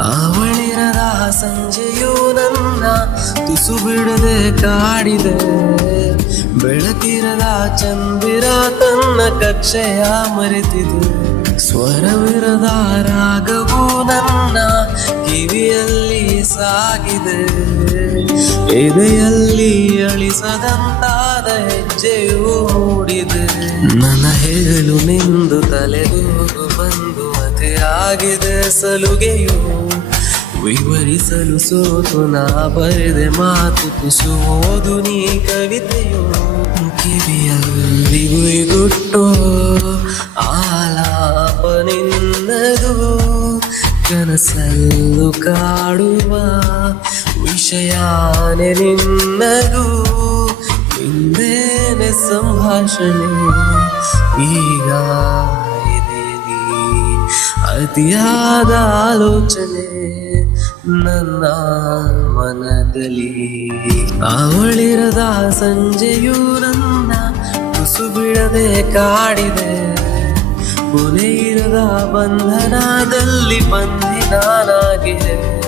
ಅವಳಿರದ ಸಂಜೆಯು ನನ್ನ ತುಸು ಬಿಡದೆ ಕಾಡಿದೆ. ಬೆಳಕಿರದ ಚಂದಿರ ತನ್ನ ಕಕ್ಷೆಯ ಮರೆತಿದೆ. ಸ್ವರವಿರದ ರಾಗವು ನನ್ನ ಕಿವಿಯಲ್ಲಿ ಸಾಗಿದೆ. ಎದೆಯಲ್ಲಿ ಅಳಿಸದಂತಾದ ಹೆಜ್ಜೆಯು ಮೂಡಿದೆ. ನನ್ನ ಹೆಗಲು ನಿಂದು ತಲೆದೂಗು ಬಂದು ಅತಿಯಾಗಿದೆ. ಸಲುಗೆಯು ವಿವರಿಸಲು ಸೋತು ನಾ ಬರೆದೆ ಮಾತು ತುಸು ಓದು ನೀ ಕವಿತೆಯು. ಕಿವಿಯಲ್ಲಿ ಗುಯ್ಗುಟ್ಟೋ ಆಲಾಪ ನಿನ್ನದು. ಕನಸಲ್ಲು ಕಾಡುವ ವಿಷಯಾನೆ ನಿನ್ನದು. ಹಿಂದೇನೆ ಸಂಭಾಷಣೆ ಈಗ ಇದೆ ನೀ ಅತಿಯಾದ ಆಲೋಚನೆ ನನ್ನ ಮನದಲ್ಲಿ. ಅವಳಿರದ ಸಂಜೆಯು ನನ್ನ ತುಸು ಬಿಡದೆ ಕಾಡಿದೆ. ಕೊನೆಯಿರದ ಬಂಧನದಲ್ಲಿ ಬಂದಿ ನಾನಾಗಿದೆ.